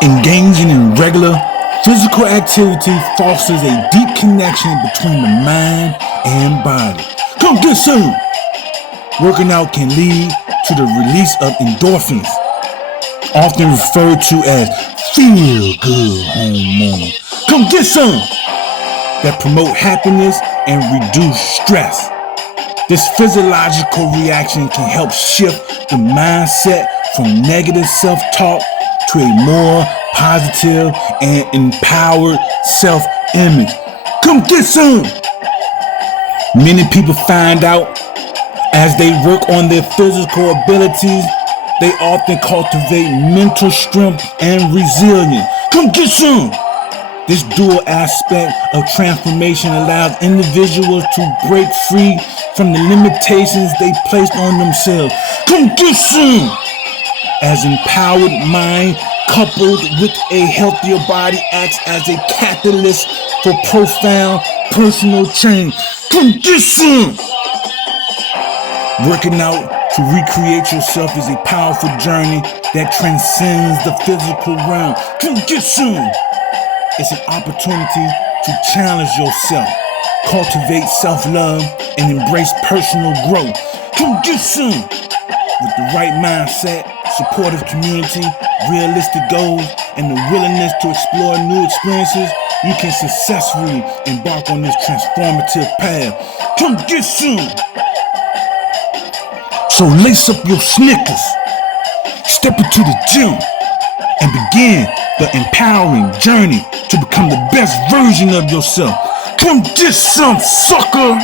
Engaging in regular physical activity fosters a deep connection between the mind and body. Come get some! Working out can lead to the release of endorphins, often referred to as feel-good hormones. Come get some! That promote happiness and reduce stress. This physiological reaction can help shift the mindset from negative self-talk to a more positive and empowered self-image. Come get some! Many people find out as they work on their physical abilities, they often cultivate mental strength and resilience. Come get some! This dual aspect of transformation allows individuals to break free from the limitations they placed on themselves. Come get some! As empowered mind coupled with a healthier body acts as a catalyst for profound personal change. Come get some! Working out to recreate yourself is a powerful journey that transcends the physical realm. Come get some! It's an opportunity to challenge yourself, cultivate self-love, and embrace personal growth. Come get some! With the right mindset, supportive community, realistic goals, and the willingness to explore new experiences, you can successfully embark on this transformative path. Come get some! So lace up your Snickers, step into the gym, and begin the empowering journey to become the best version of yourself. Come get some, sucker!